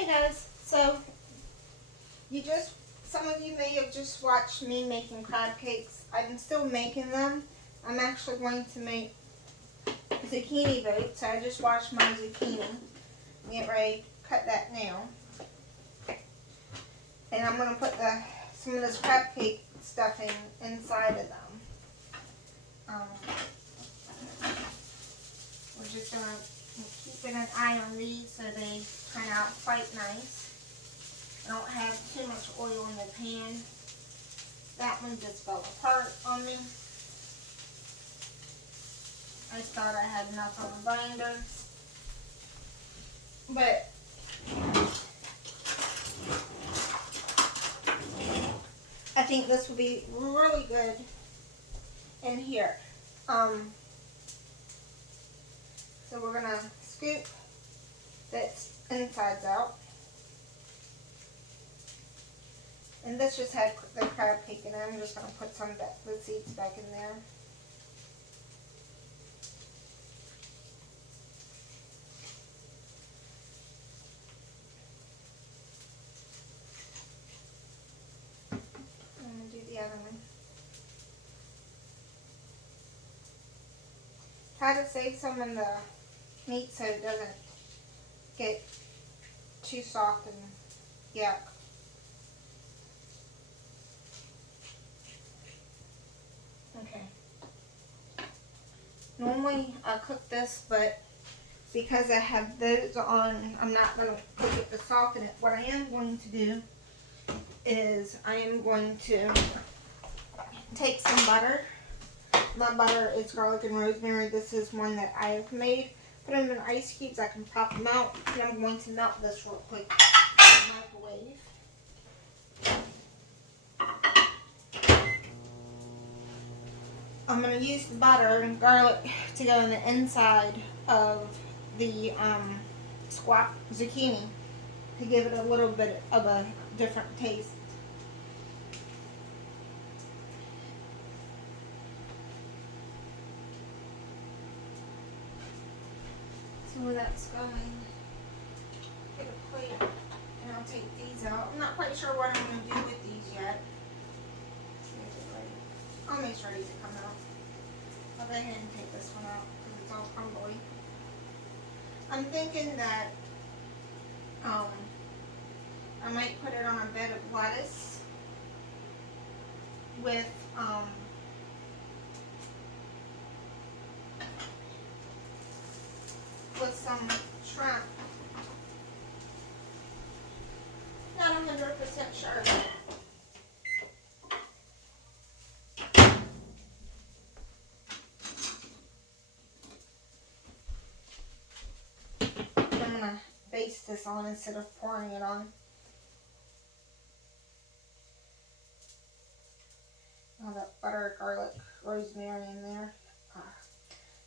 Hey guys, so some of you may have just watched me making crab cakes. I'm still making them. I'm actually going to make zucchini boat, so I just washed my zucchini. Get ready to cut that now. And I'm going to put some of this crab cake stuffing inside of them. We're just going to keep an eye on these so they turn out quite nice. I don't have too much oil in the pan. That one just fell apart on me. I thought I had enough on the binder. But I think this will be really good in here. So we're going to scoop this insides out. And this just had the crab cake in it. I'm just going to put some of the seeds back in there. I'm going to do the other one. Try to save some in the meat so it doesn't get too soft and yuck. Okay. Normally I cook this, but because I have those on, I'm not going to cook it to soften it. What I am going to do is I am going to take some butter. My butter is garlic and rosemary. This is one that I have made. Put them in ice cubes. I can pop them out. And I'm going to melt this real quick in the microwave. I'm going to use the butter and garlic to go in the inside of the zucchini to give it a little bit of a different taste. So that's going. Get a plate and I'll take these out. I'm not quite sure what I'm going to do with these yet. I'll make sure these come out. I'll go ahead and take this one out because it's all crumbly. I'm thinking that I might put it on a bed of lettuce with some shrimp. Not 100% sure. I'm going to baste this on instead of pouring it on. All that butter, garlic, rosemary in there.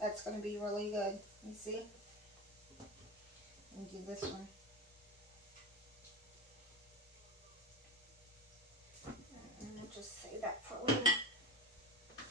That's going to be really good. You see? And do this one. And we'll just save that for later.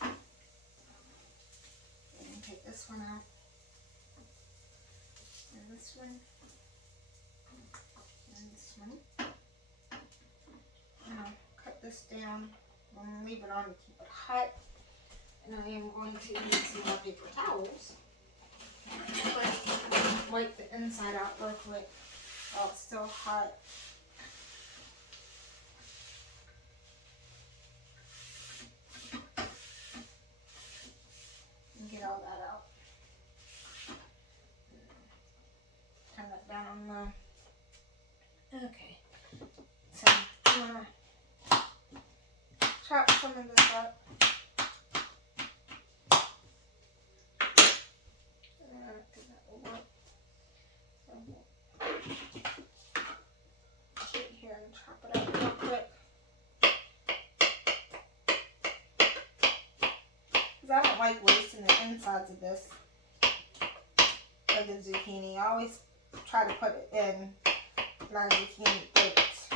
And take this one out. And this one. And this one. And I'll cut this down. I'm going to leave it on to keep it hot. And I am going to use some more paper towels. Wipe the inside out real quick while it's still hot. And get all that out. Turn that down on the... Okay. So I'm going to chop some of this up. Get here and chop it up real quick. Because I don't like wasting the insides of this, of the zucchini. I always try to put it in my zucchini plates.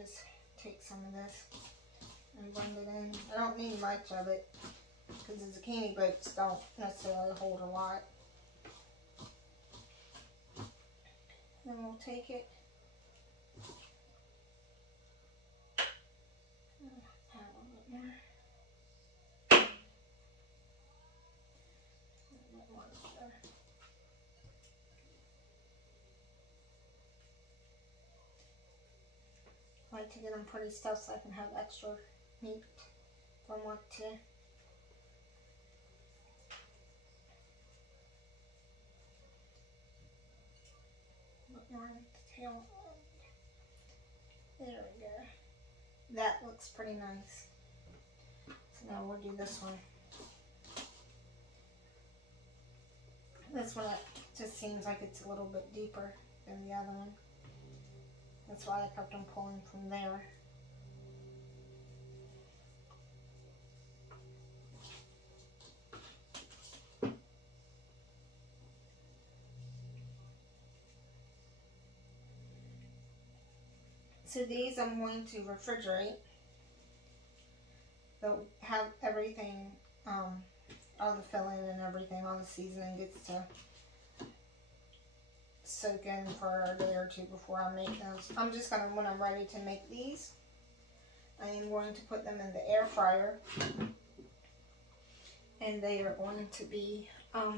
just take some of this and blend it in. I don't need much of it because the zucchini boats don't necessarily hold a lot. Then we'll take it, add a little bit more. I like to get them pretty stuffed so I can have extra meat if I want to. Put more on the tail end. There we go. That looks pretty nice. So now we'll do this one. This one just seems like it's a little bit deeper than the other one. That's why I kept on pulling from there. So these I'm going to refrigerate. They'll have everything, all the filling and everything, all the seasoning gets to soak in for a day or two before I make those. I'm just going to, when I'm ready to make these, I am going to put them in the air fryer. And they are going to be, I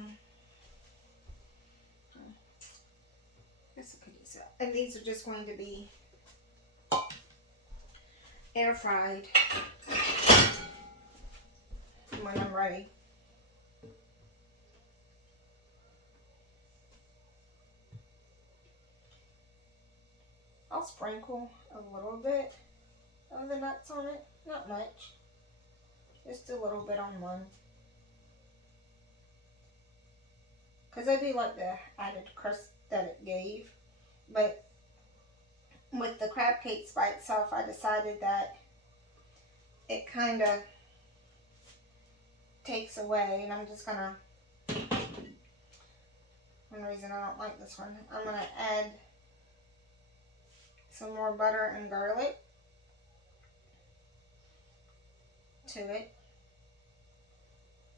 guess I could use that. And these are just going to be air fried when I'm ready. I'll sprinkle a little bit of the nuts on it, not much, just a little bit on one. Because I do like the added crust that it gave, but with the crab cakes by itself, I decided that it kind of takes away, and I'm just gonna, one reason I don't like this one, I'm gonna add some more butter and garlic to it,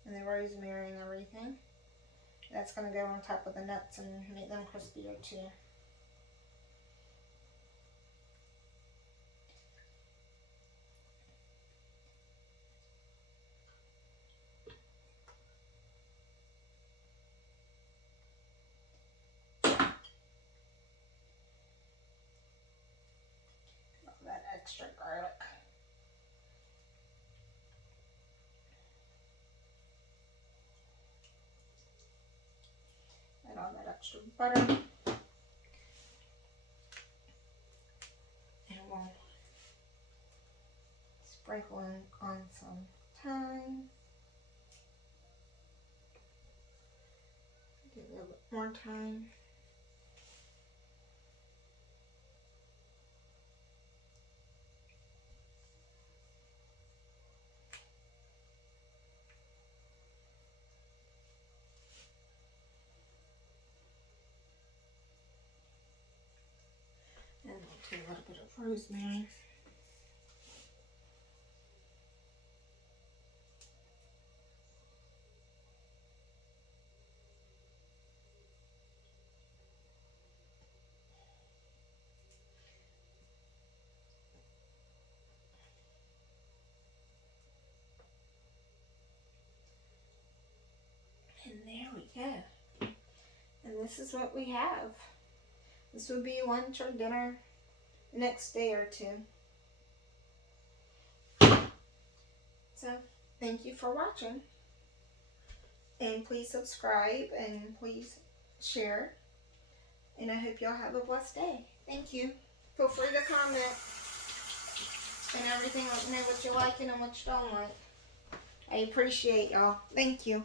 and the rosemary and everything. That's gonna go on top of the nuts and make them crispier too. That extra garlic. And all that extra butter. And we'll sprinkle in on some thyme. Give it a little bit more thyme. And we'll do a little bit of rosemary. And there we go. And this is what we have. This would be lunch or dinner next day or two. So, thank you for watching. And please subscribe and please share. And I hope y'all have a blessed day. Thank you. Feel free to comment and everything. Let me know what you like and what you don't like. I appreciate y'all. Thank you.